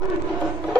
you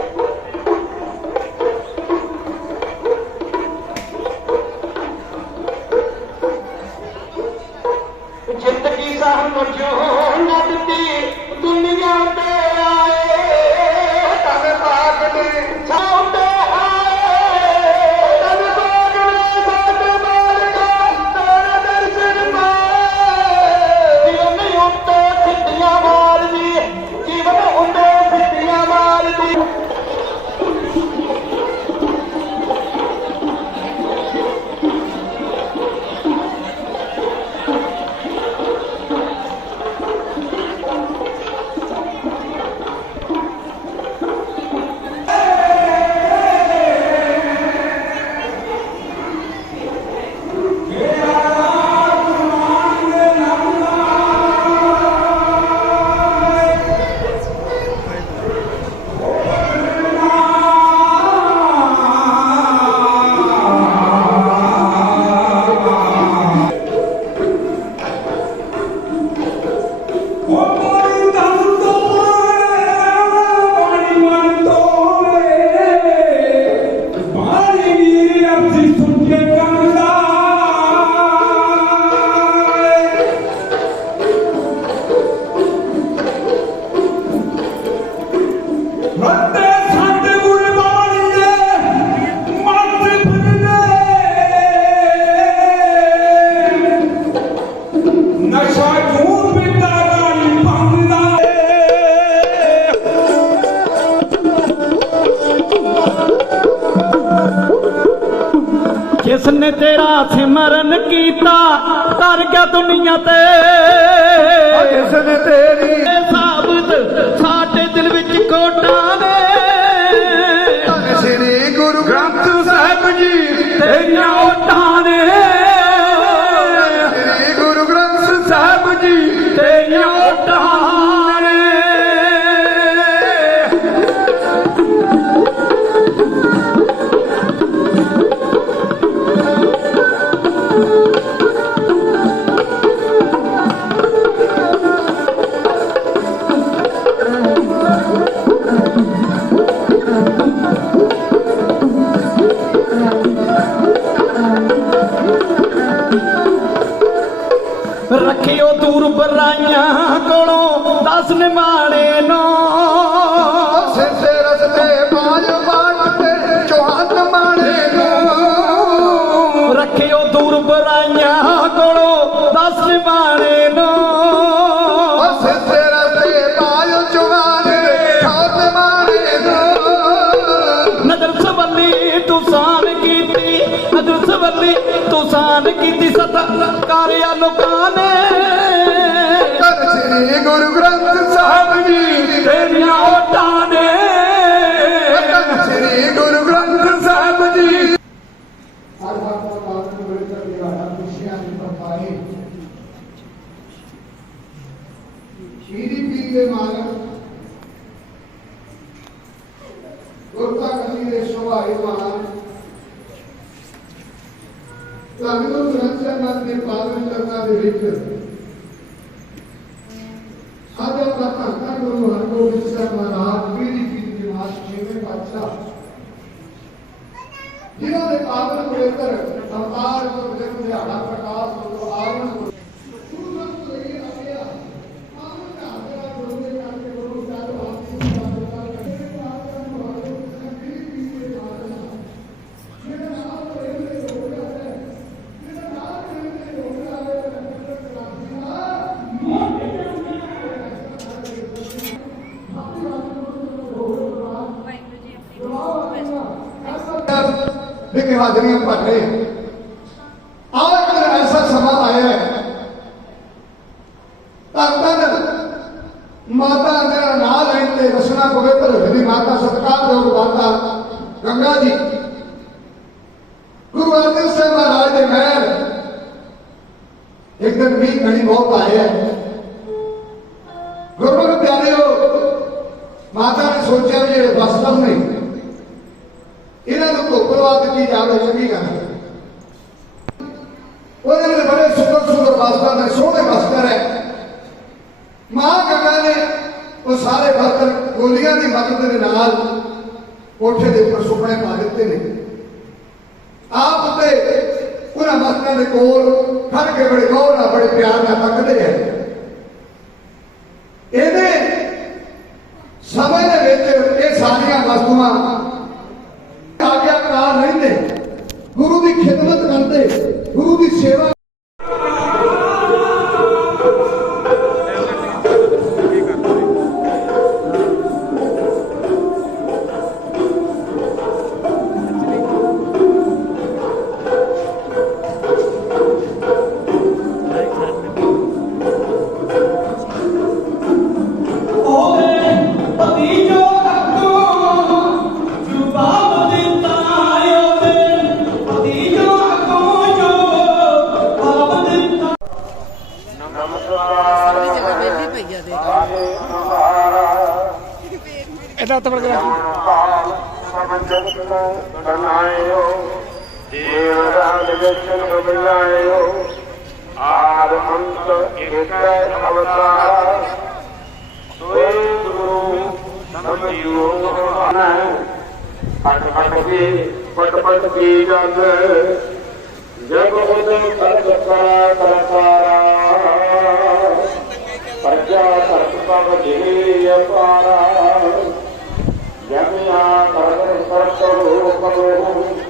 ਦਿਲ ਕੀਤਾ ਤਰ ਗਿਆ ਦੁਨੀਆ ਤੇ। ਕਿਸਨ ਤੇਰੀ। ਰੱਖਿਓ ਦੂਰ ਬਰਾਈਆਂ ਕੋਲੋਂ ਦਸ ਨਿਮਾਣੇ ਨੋ। ਸਿੱਧੇ ਰਸਤੇ ਬਾਜ ਬਾਟੇ ਚੋਹਨ ਮਾਣੇ ਨੋ। ਰੱਖਿਓ ਦੂਰ ਬਰਾਈਆਂ ਕੋਲੋਂ ਦਸ ਨਿਮਾਣੇ ਨੂੰ। ਬੱਲੀ ਤੁਸਾਨ ਕੀਤੀ ਸਤ ਕਾਰਿਆ ਲੋਕਾਂ ਨੇ। ਕਰ ਸ੍ਰੀ ਗੁਰੂ ਗ੍ਰੰਥ ਸਾਹਿਬ ਜੀ। ਤੇਰੀਆਂ ਓਟਾਂ ਜਿਨ੍ਹਾਂ ਦੇ ਕਾਤਲ ਕੁਰੇਤਰ ਅਵਤਾਰ ਗੁਰਦੇਵ ਦਿਹਾੜਾ ਪ੍ਰਕਾਸ਼ ਗੁਰੂ ਆਰਨ की हाजरी हम पढ़ रहे हैं आज अगर ऐसा समय आया है तन माता जरा ना लेते तो रसना पवित्र हरी माता, सत्कार देव माता, गंगा जी। गुरु अर्जन सिंह महाराज के मैं एक दिन भी घड़ी बहुत आए हैं। ਸਾਰੇ ਵਰਕਰ ਗੋਲੀਆਂ ਦੀ ਮਦਦ ਦੇ ਨਾਲ ਕੋਠੇ ਦੇ ਉੱਪਰ ਸੁਪਨੇ ਪਾ ਦਿੱਤੇ ਨੇ। ਆਪ ਉੱਤੇ ਉਹਨਾਂ ਮਸਤਾਂ ਦੇ ਕੋਲ ਖੜ ਕੇ ਬੜੇ ਗੌਰ ਨਾਲ, ਬੜੇ ਪਿਆਰ ਨਾਲ ਤੱਕਦੇ ਆ ਇਹਦੇ ਸਮੇਂ ਦੇ ਵਿੱਚ ਇਹ ਸਾਰੀਆਂ ਵਸਤੂਆਂ ਆਗਿਆਕਾਰ ਰਹਿੰਦੇ ਗੁਰੂ ਦੀ ਖਿਦਮਤ दर्शन को मिल रहे हो आर अंत एक अवतार गुरु समझ योग पट पट की पट पट की जग जग उद सर्ग करा करतारा प्रजा सर्ग सब ध्येय पारा जग यहाँ सर्ग सर्ग रूप रूप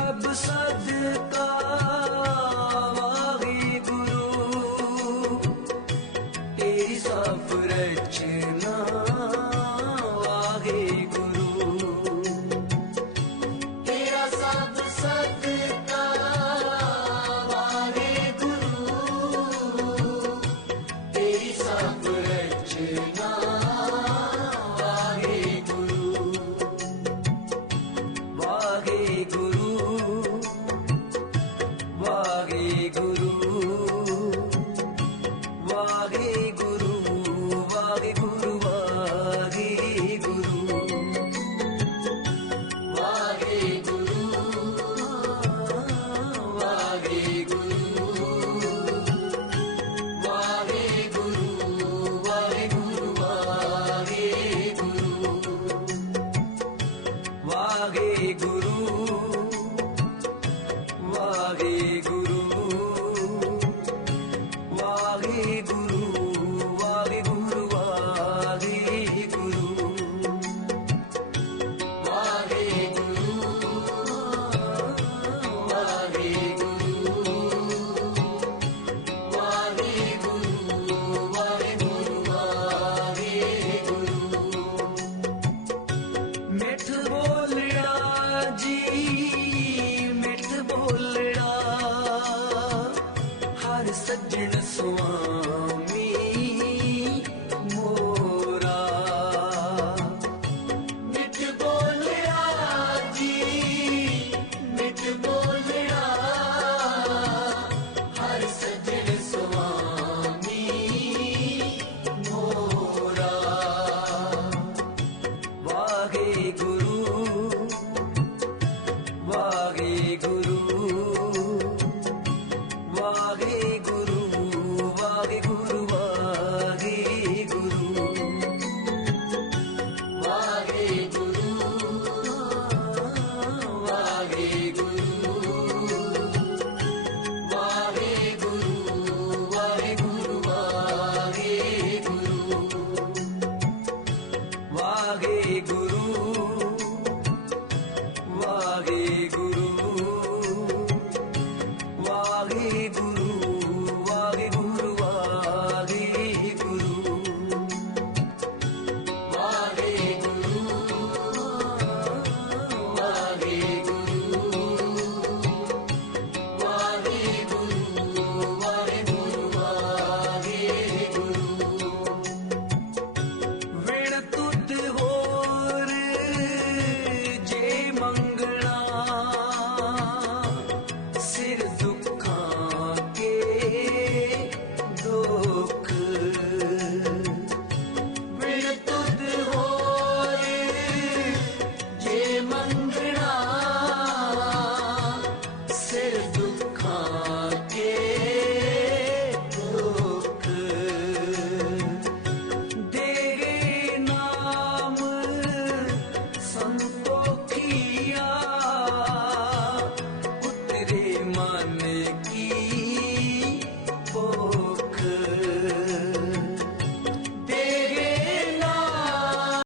अब सब